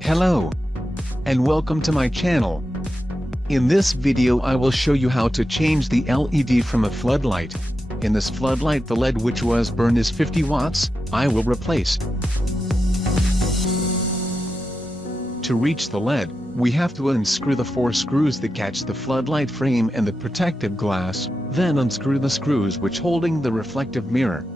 Hello, and welcome to my channel. In this video I will show you how to change the LED from a floodlight. In this floodlight the LED which was burned is 50 watts, I will replace. To reach the LED, we have to unscrew the 4 screws that catch the floodlight frame and the protective glass, then unscrew the screws which holding the reflective mirror.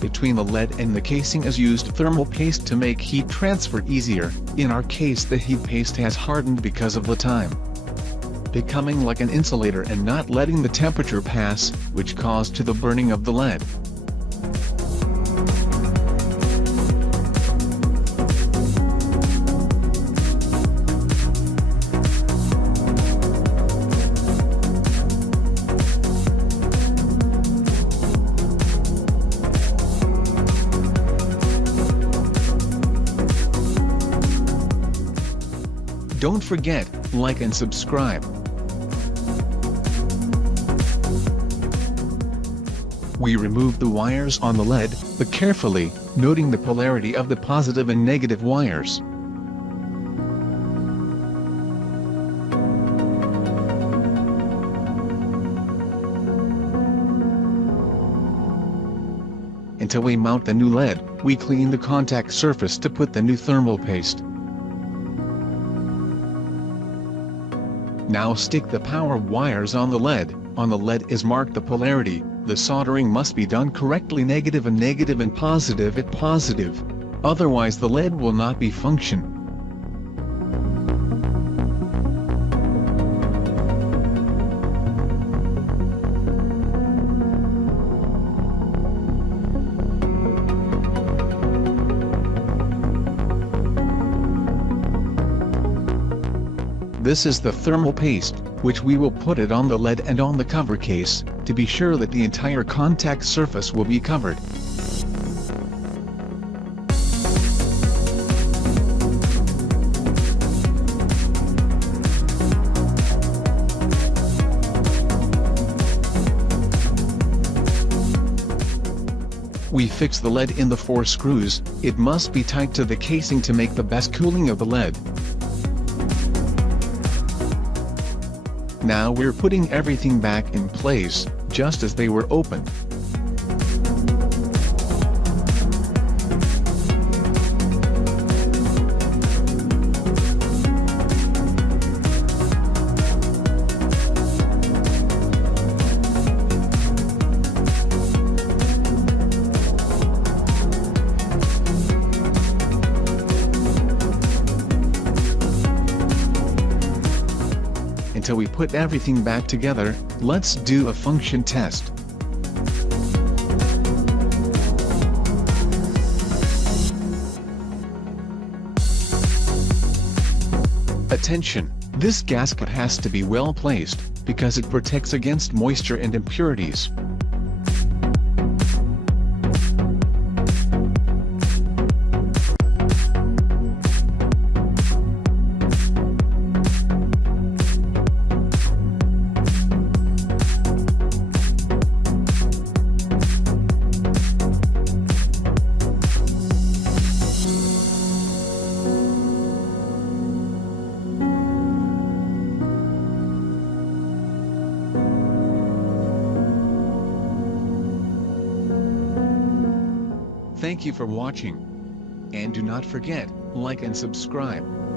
Between the LED and the casing is used thermal paste to make heat transfer easier. In our case the heat paste has hardened because of the time, becoming like an insulator and not letting the temperature pass, which caused to the burning of the LED. Don't forget, like and subscribe. We remove the wires on the LED, but carefully, noting the polarity of the positive and negative wires. Until we mount the new LED, we clean the contact surface to put the new thermal paste. Now stick the power wires on the LED. On the LED is marked the polarity. The soldering must be done correctly, negative and positive at positive. Otherwise the LED will not be function. This is the thermal paste, which we will put it on the LED and on the cover case, to be sure that the entire contact surface will be covered. We fix the LED in the 4 screws. It must be tight to the casing to make the best cooling of the LED. Now we're putting everything back in place, just as they were opened. Until we put everything back together, let's do a function test. Attention! This gasket has to be well placed, because it protects against moisture and impurities. Thank you for watching. And do not forget, like and subscribe.